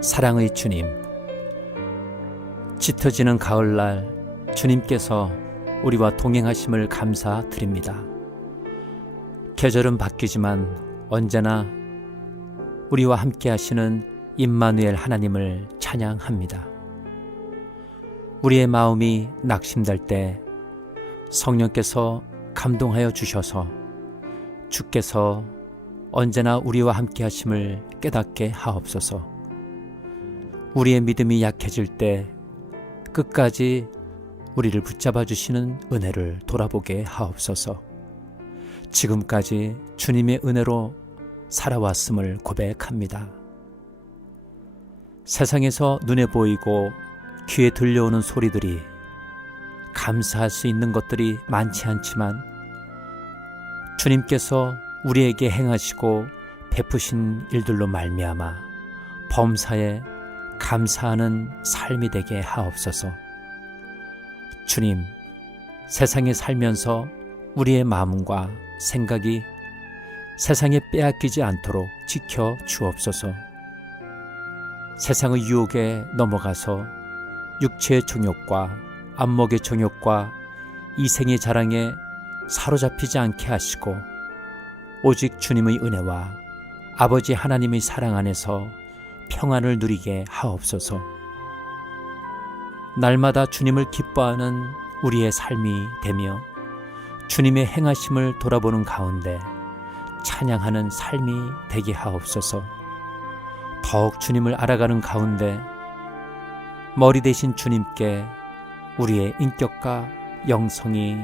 사랑의 주님, 짙어지는 가을날 주님께서 우리와 동행하심을 감사드립니다. 계절은 바뀌지만 언제나 우리와 함께 하시는 임마누엘 하나님을 찬양합니다. 우리의 마음이 낙심될 때 성령께서 감동하여 주셔서 주께서 언제나 우리와 함께 하심을 깨닫게 하옵소서. 우리의 믿음이 약해질 때 끝까지 우리를 붙잡아 주시는 은혜를 돌아보게 하옵소서. 지금까지 주님의 은혜로 살아왔음을 고백합니다. 세상에서 눈에 보이고 귀에 들려오는 소리들이 감사할 수 있는 것들이 많지 않지만 주님께서 우리에게 행하시고 베푸신 일들로 말미암아 범사에 감사하는 삶이 되게 하옵소서. 주님, 세상에 살면서 우리의 마음과 생각이 세상에 빼앗기지 않도록 지켜 주옵소서. 세상의 유혹에 넘어가서 육체의 정욕과 안목의 정욕과 이생의 자랑에 사로잡히지 않게 하시고 오직 주님의 은혜와 아버지 하나님의 사랑 안에서 평안을 누리게 하옵소서. 날마다 주님을 기뻐하는 우리의 삶이 되며 주님의 행하심을 돌아보는 가운데 찬양하는 삶이 되게 하옵소서. 더욱 주님을 알아가는 가운데 머리 대신 주님께 우리의 인격과 영성이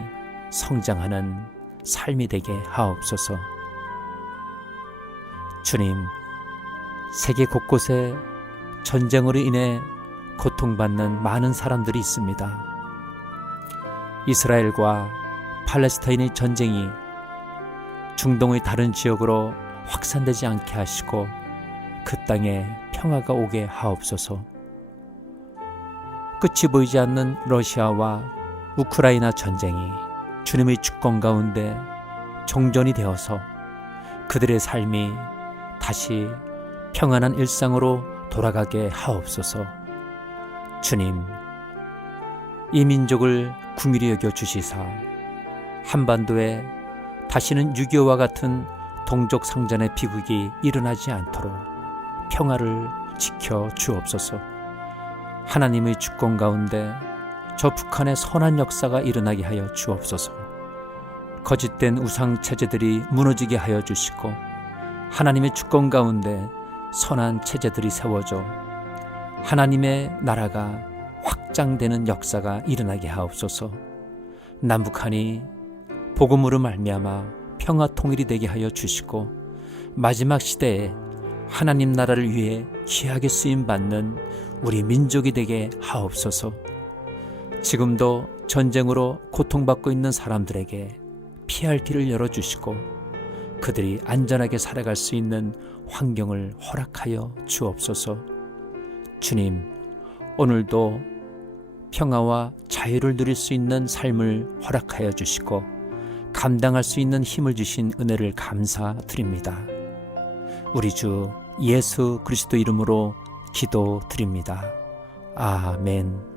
성장하는 삶이 되게 하옵소서. 주님, 세계 곳곳에 전쟁으로 인해 고통받는 많은 사람들이 있습니다. 이스라엘과 팔레스타인의 전쟁이 중동의 다른 지역으로 확산되지 않게 하시고 그 땅에 평화가 오게 하옵소서. 끝이 보이지 않는 러시아와 우크라이나 전쟁이 주님의 주권 가운데 종전이 되어서 그들의 삶이 다시 평안한 일상으로 돌아가게 하옵소서. 주님, 이 민족을 궁일히 여겨 주시사 한반도에 다시는 6.25와 같은 동족 상전의 비극이 일어나지 않도록 평화를 지켜 주옵소서. 하나님의 주권 가운데 저 북한의 선한 역사가 일어나게 하여 주옵소서. 거짓된 우상 체제들이 무너지게 하여 주시고 하나님의 주권 가운데 선한 체제들이 세워져 하나님의 나라가 확장되는 역사가 일어나게 하옵소서. 남북한이 복음으로 말미암아 평화 통일이 되게 하여 주시고 마지막 시대에 하나님 나라를 위해 귀하게 쓰임 받는 우리 민족이 되게 하옵소서. 지금도 전쟁으로 고통받고 있는 사람들에게 피할 길을 열어 주시고 그들이 안전하게 살아갈 수 있는 환경을 허락하여 주옵소서. 주님, 오늘도 평화와 자유를 누릴 수 있는 삶을 허락하여 주시고 감당할 수 있는 힘을 주신 은혜를 감사드립니다. 우리 주 예수 그리스도 이름으로 기도드립니다. 아멘.